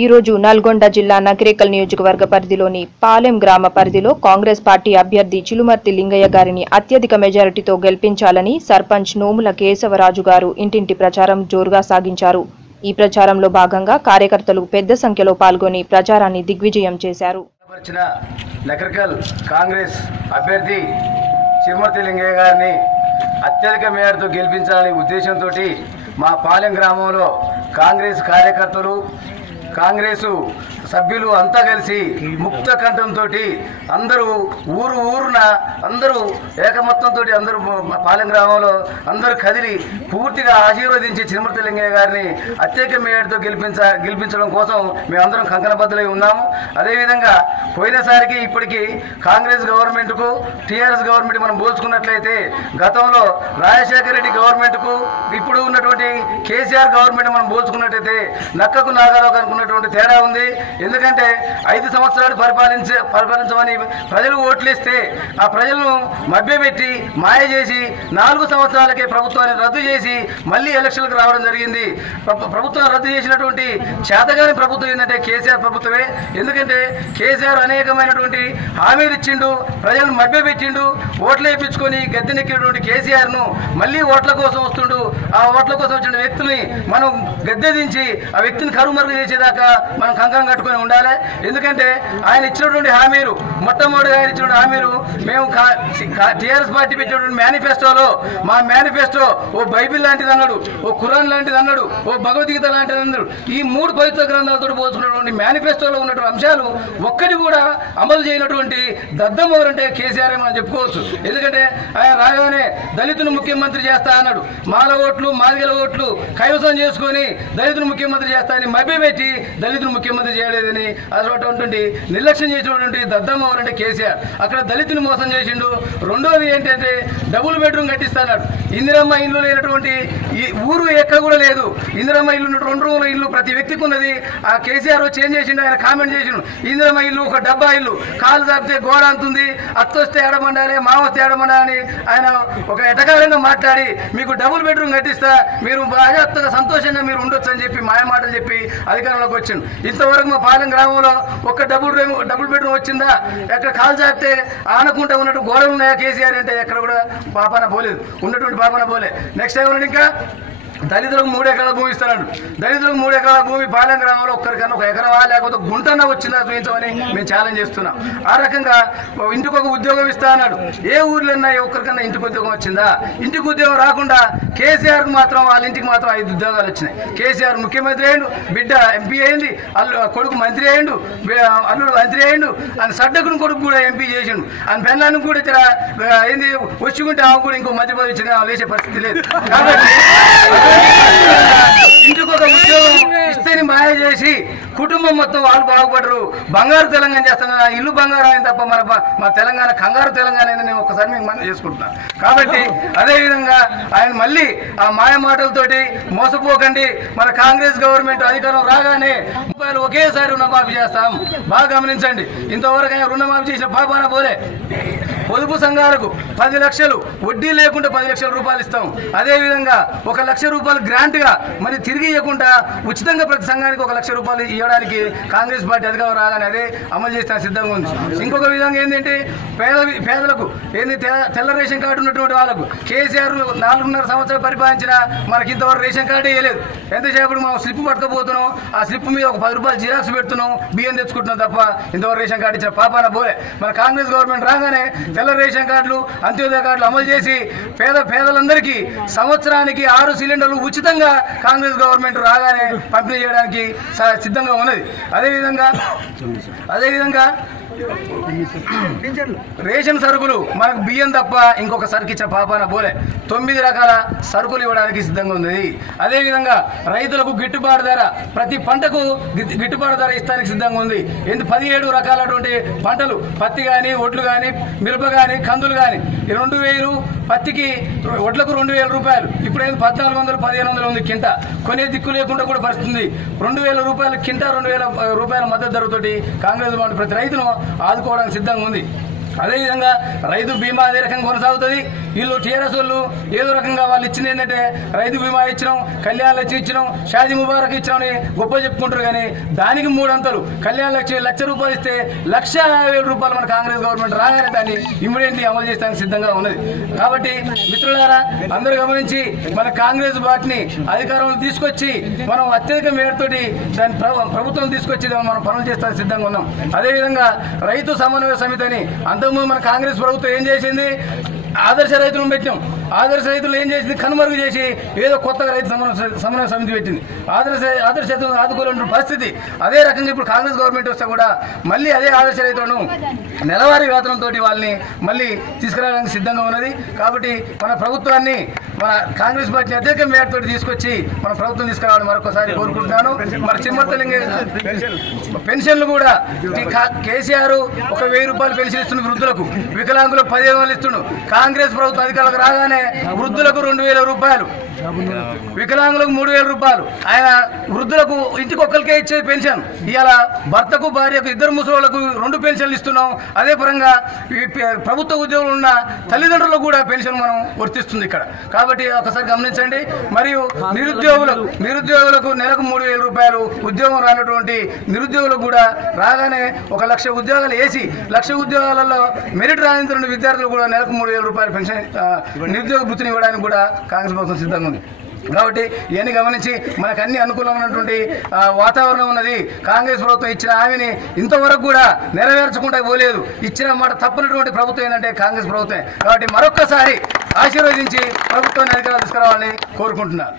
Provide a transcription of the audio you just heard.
ఈ రోజు నల్గొండ జిల్లా నకిరేకల్ నియోజకవర్గ పరిధిలోని పాలెం గ్రామ పరిధిలో కాంగ్రెస్ పార్టీ అభ్యర్థి చిలుమర్తి లింగయ్య గారిని అత్యధిక మెజారిటీతో గెలిపించాలని సర్పంచ్ నోముల కేశవరాజు గారు ఇంటింటి ప్రచారం జోరుగా సాగించారు. ఈ ప్రచారంలో భాగంగా కార్యకర్తలు పెద్ద సంఖ్యలో పాల్గొని ప్రచారాన్ని దిగ్విజయం చేశారు. నకిరేకల్ కాంగ్రెస్ అభ్యర్థి చిలుమర్తి లింగయ్య గారిని అత్యధిక మేరతో గెలిపించాలనే ఉద్దేశంతో మా పాలెం గ్రామంలో కాంగ్రెస్ కార్యకర్తలు కాంగ్రెసు సభ్యులు అంతా కలిసి ముక్త కంఠంతో అందరూ ఊరున అందరూ ఏకమత్తంతో అందరూ పాలెం గ్రామంలో అందరూ కదిలి పూర్తిగా ఆశీర్వదించి చిలుమర్తి లింగయ్య గారిని అత్యధిక మేరతో గెలిపించడం కోసం మేమందరం కంకణబద్ధులై ఉన్నాము. అదేవిధంగా పోయినసారికి ఇప్పటికీ కాంగ్రెస్ గవర్నమెంట్కు టీఆర్ఎస్ గవర్నమెంట్ మనం పోల్చుకున్నట్లయితే గతంలో రాజశేఖర రెడ్డి గవర్నమెంట్కు ఇప్పుడు ఉన్నటువంటి కేసీఆర్ గవర్నమెంట్ మనం పోల్చుకున్నట్లయితే నక్కకు నాగాలకు అనుకున్నటువంటి తేడా ఉంది. ఎందుకంటే 5 సంవత్సరాలు పరిపాలించమని ప్రజలు ఓట్లేస్తే ఆ ప్రజలను మభ్యపెట్టి మాయ చేసి 4 సంవత్సరాలకే ప్రభుత్వాన్ని రద్దు చేసి మళ్ళీ ఎలక్షన్లకు రావడం జరిగింది. ప్రభుత్వం రద్దు చేసినటువంటి చేతగాని ప్రభుత్వం ఏంటంటే కేసీఆర్ ప్రభుత్వమే. ఎందుకంటే కేసీఆర్ అనేకమైనటువంటి హామీలు ఇచ్చిండు, ప్రజలను మభ్యపెట్టిండు, ఓట్లు వేయించుకొని గద్దెనెక్కినటువంటి కేసీఆర్ను మళ్ళీ ఓట్ల కోసం వస్తుండు. ఆ ఓట్ల కోసం వచ్చిన వ్యక్తుల్ని మనం గద్దె దించి ఆ వ్యక్తిని కరుమరుగు చేసేదాకా మనం కంకణం కట్టుకొని ఉండాలి. ఎందుకంటే ఆయన ఇచ్చినటువంటి హామీలు మొట్టమొదటిగా ఆయన ఇచ్చినటువంటి హామీలు మేము టీఆర్ఎస్ పార్టీ పెట్టినటువంటి మేనిఫెస్టోలో మా మేనిఫెస్టో ఓ బైబిల్ లాంటిది అన్నాడు, ఓ ఖురాన్ లాంటిది అన్నాడు, ఓ భగవద్గీత లాంటిది అన్నాడు. ఈ 3 పవిత్ర గ్రంథాలతో పోల్చుకున్నటువంటి మేనిఫెస్టోలో ఉన్నటువంటి అంశాలు ఒక్కటి కూడా అమలు చేయనటువంటి దద్దమ్మవరంటే కేసీఆర్ మనం చెప్పుకోవచ్చు. ఎందుకంటే ఆయన రాగానే దళితులు ముఖ్యమంత్రి చేస్తా అన్నాడు, మాల ఓట్లు మాదిగల ఓట్లు కైవసం చేసుకొని దళితులు ముఖ్యమంత్రి చేస్తా అని మభ్యపెట్టి దళితులు ముఖ్యమంత్రి చేయలేదని అటువంటి నిర్లక్ష్యం చేసినటువంటి దద్దమ్మ అంటే కేసీఆర్. అక్కడ దళితులు మోసం చేసిండు. రెండోది ఏంటంటే డబుల్ బెడ్రూమ్ కట్టిస్తాడు. ఇందిరమ్మ ఇల్లు లేనటువంటి ఈ ఊరు ఎక్కడ కూడా లేదు. ఇందిరమ్మ ఇల్లు 2 రూముల ఇల్లు ప్రతి వ్యక్తికి ఉన్నది. ఆ కేసీఆర్ చేంజ్ చేసిండు, ఆయన కామెంట్ చేసిండు. ఇందిరమ్మ ఇల్లు ఒక డబ్బా ఇల్లు, కాలు తాపితే గోడ అంతుంది, అత్తొస్తే ఏడమండాలి మావస్తే ఏడమండాలని ఆయన ఒక ఎటకారంగా మాట్లాడి మీకు డబుల్ బెడ్రూమ్ కట్టిస్తా మీరు బాగా సంతోషంగా మీరు ఉండొచ్చు అని చెప్పి మాయమాటలు చెప్పి అధికారంలోకి వచ్చిండు. ఇంతవరకు మా పాలెం గ్రామంలో ఒక డబుల్ బెడ్రూమ్ వచ్చిందా? ఎక్కడ కాలు చాపితే ఆనకుండా ఉన్నట్టు గోడలు ఉన్నాయా కేసీఆర్ అంటే ఎక్కడ కూడా పాపాన పోలేదు, ఉన్నటువంటి పాపాన పోలే. నెక్స్ట్ ఏమన్నా ఇంకా దళితులకు 3 ఎకరాల భూమి ఇస్తున్నాడు. దళితులకు 3 ఎకరాల భూమి పాలెం గ్రామంలో ఒక్కరికన్నా ఒక ఎకరవా లేకపోతే గుంటన్నా వచ్చిందా చూపించమని మేము ఛాలెంజ్ చేస్తున్నాం. ఆ రకంగా ఇంటికి ఒక ఉద్యోగం ఇస్తా అన్నాడు. ఏ ఊర్లన్నా ఒక్కరికన్నా ఇంటికి ఉద్యోగం వచ్చిందా? ఇంటికి ఉద్యోగం రాకుండా కేసీఆర్కు మాత్రం వాళ్ళ ఇంటికి మాత్రం 5 ఉద్యోగాలు వచ్చినాయి. కేసీఆర్ ముఖ్యమంత్రి అయ్యిండు, బిడ్డ ఎంపీ అయింది, కొడుకు మంత్రి అయ్యిండు, అల్లుడు మంత్రి అయ్యిండు, ఆయన సడ్డకుని కొడుకు కూడా ఎంపీ చేసిండు, ఆయన పెళ్ళానికి కూడా ఇక్కడ ఏంది వచ్చుకుంటే ఆమె కూడా ఇంకో మంత్రి పదవి ఇచ్చిన లేచే పరిస్థితి లేదు. కాబట్టి ఇంటికి ఒక ఉద్యోగం ఇస్తేని మాయ చేసి కుటుంబం మొత్తం వాళ్ళు బాగుపడరు. బంగారు తెలంగాణ చేస్తున్నా, ఇల్లు బంగారం అయింది తప్ప మన తెలంగాణ కంగారు తెలంగాణ అయిందని నేను ఒక్కసారి మీకు మనం చేసుకుంటున్నాను. కాబట్టి అదేవిధంగా ఆయన మళ్ళీ ఆ మాయ మాటలతోటి మోసపోకండి. మన కాంగ్రెస్ గవర్నమెంట్ అధికారం రాగానే రూపాయలు ఒకేసారి రుణమాఫీ చేస్తాం. బాగా గమనించండి, ఇంతవరకు ఆయన రుణమాఫీ చేసిన పాపాన పోలే. పొదుపు సంఘాలకు 10 లక్షలు వడ్డీ లేకుండా 10 లక్షల రూపాయలు ఇస్తాం. అదేవిధంగా 1 లక్ష రూపాయలు గ్రాంట్ గా మరి తిరిగి ఇవ్వకుండా ఉచితంగా ప్రతి సంఘానికి 1 లక్ష రూపాయలు ఇవ్వడానికి కాంగ్రెస్ పార్టీ అధికారం రాగానే అదే అమలు చేస్తే సిద్ధంగా ఉంది. ఇంకొక విధంగా ఏంటంటే పేదలకు ఏంది తెల్ల రేషన్ కార్డు ఉన్నటువంటి వాళ్ళకు కేసీఆర్ 4.5 సంవత్సరాలు పరిపాలించినా మనకి ఇంతవరకు రేషన్ కార్డు వేయలేదు. ఎంతసేపు మనం స్లిప్ పట్టుకపోతున్నాం, ఆ స్లిప్ మీద ఒక 10 రూపాయలు జిరాక్స్ పెడుతున్నాం, బియ్యం తెచ్చుకుంటున్నాం తప్ప ఇంతవరకు రేషన్ కార్డు ఇచ్చిన పాపాన పోలే. మన కాంగ్రెస్ గవర్నమెంట్ రాగానే తెల్ల రేషన్ కార్డులు అంత్యోదయ కార్డులు అమలు చేసి పేదలందరికీ సంవత్సరానికి 6 సిలిండర్లు ఉచితంగా కాంగ్రెస్ గవర్నమెంట్ రాగానే పంపిణీ చేయడానికి సిద్ధంగా ఉన్నది. అదేవిధంగా రేషన్ సరుకులు మనకు బియ్యం తప్ప ఇంకొక సరుకు ఇచ్చిన పాపాన పోలే. 9 రకాల సరుకులు ఇవ్వడానికి సిద్ధంగా ఉంది. అదేవిధంగా రైతులకు గిట్టుబాటు ధర, ప్రతి పంటకు గిట్టుబాటు ధర ఇస్తానికి సిద్ధంగా ఉంది. 17 రకాలటువంటి పంటలు, పత్తి కానీ, ఒడ్లు కానీ, మిరప కానీ, కందులు కానీ 2000 పత్తికి ఒడ్లకు 2000 రూపాయలు. ఇప్పుడు 1400 1500 ఉంది కింట. కొనే దిక్కు లేకుండా కూడా పరిస్థితుంది. 2000 రూపాయల కింట, 2000 రూపాయల మద్దతు ధరతోటి కాంగ్రెస్ ప్రతి రైతును ఆదుకోవడానికి సిద్ధంగా ఉంది. అదేవిధంగా రైతు బీమా అదే రకంగా కొనసాగుతుంది. వీళ్ళు టీఆర్ఎస్ వాళ్ళు ఏదో రకంగా వాళ్ళు ఇచ్చింది ఏంటంటే రైతు బీమా ఇచ్చినాం, కళ్యాణ లక్ష్మి ఇచ్చినాం, షాదీ ముబారక్ ఇచ్చినామని గొప్ప చెప్పుకుంటారు. కానీ దానికి 3 అంతలు కళ్యాణ లక్ష్మి ₹1,00,000 ఇస్తే ₹1,50,000 మన కాంగ్రెస్ గవర్నమెంట్ రాగానే దాన్ని ఇమ్మీడియట్లీ అమలు చేయడానికి సిద్ధంగా ఉన్నది. కాబట్టి మిత్రులారా, అందరూ గమనించి మన కాంగ్రెస్ పార్టీని అధికారంలో తీసుకొచ్చి మనం అత్యధిక మేరతోటి దాని ప్రభుత్వం తీసుకొచ్చి మనం పనులు చేస్తానికి సిద్ధంగా ఉన్నాం. అదేవిధంగా రైతు సమన్వయ సమితి అని అంతకుముందు మన కాంగ్రెస్ ప్రభుత్వం ఏం చేసింది, ఆదర్శ రైతులను పెట్టాం. ఆదర్శ రైతులు ఏం చేసింది, కనుమరుగు చేసి ఏదో కొత్తగా రైతు సమన్వయ సమితి పెట్టింది. ఆదర్శ రైతులను ఆదుకోలేని పరిస్థితి. అదే రకంగా ఇప్పుడు కాంగ్రెస్ గవర్నమెంట్ వస్తే కూడా మళ్ళీ అదే ఆదర్శ రైతులను నెలవారీ వేతనంతో వాళ్ళని మళ్ళీ తీసుకురావడానికి సిద్ధంగా ఉన్నది. కాబట్టి మన ప్రభుత్వాన్ని మన కాంగ్రెస్ పార్టీ అత్యధిక మేరతో తీసుకొచ్చి మన ప్రభుత్వం తీసుకురావాలని మరొకసారి కోరుకుంటున్నాను. మరి చిమ్మర్తలింగే పెన్షన్లు కూడా కేసీఆర్ ఒక ₹1,000 పెన్షన్ ఇస్తున్న వృద్ధులకు, వికలాంగులకు 15,000 ఇస్తుండు. కాంగ్రెస్ ప్రభుత్వం అధికారులకు రాగానే వృద్ధులకు ₹2,000, వికలాంగులకు ₹3,000. ఆయన వృద్ధులకు ఇంటికి ఒక్కరికే ఇచ్చే పెన్షన్ ఇవాళ భర్తకు భార్యకు 2 ముసలోళ్లకు 2 పెన్షన్లు ఇస్తున్నాం. అదే పరంగా ప్రభుత్వ ఉద్యోగులు ఉన్న తల్లిదండ్రులకు కూడా పెన్షన్ మనం వర్తిస్తుంది ఇక్కడ. కాబట్టి ఒకసారి గమనించండి. మరియు నిరుద్యోగులకు నెలకు ₹3,000 ఉద్యోగం రానటువంటి నిరుద్యోగులకు కూడా రాగానే 1,00,000 ఉద్యోగాలు వేసి 1,00,000 ఉద్యోగాలలో మెరిట్ రాణించిన విద్యార్థులు కూడా నెలకు ₹3,000 పెన్షన్ నిరుద్యోగ వృత్తిని ఇవ్వడానికి కూడా కాంగ్రెస్ ప్రభుత్వం సిద్ధంగా ఉంది. కాబట్టి ఇవన్నీ గమనించి మనకు అన్ని అనుకూలమైనటువంటి వాతావరణం ఉన్నది. కాంగ్రెస్ ప్రభుత్వం ఇచ్చిన హామీని ఇంతవరకు కూడా నెరవేర్చకుండా పోలేదు. ఇచ్చిన మాట తప్పనటువంటి ప్రభుత్వం ఏంటంటే కాంగ్రెస్ ప్రభుత్వమే. కాబట్టి మరొక్కసారి ఆశీర్వదించి ప్రభుత్వాన్ని అధికారులు తీసుకురావాలని కోరుకుంటున్నారు.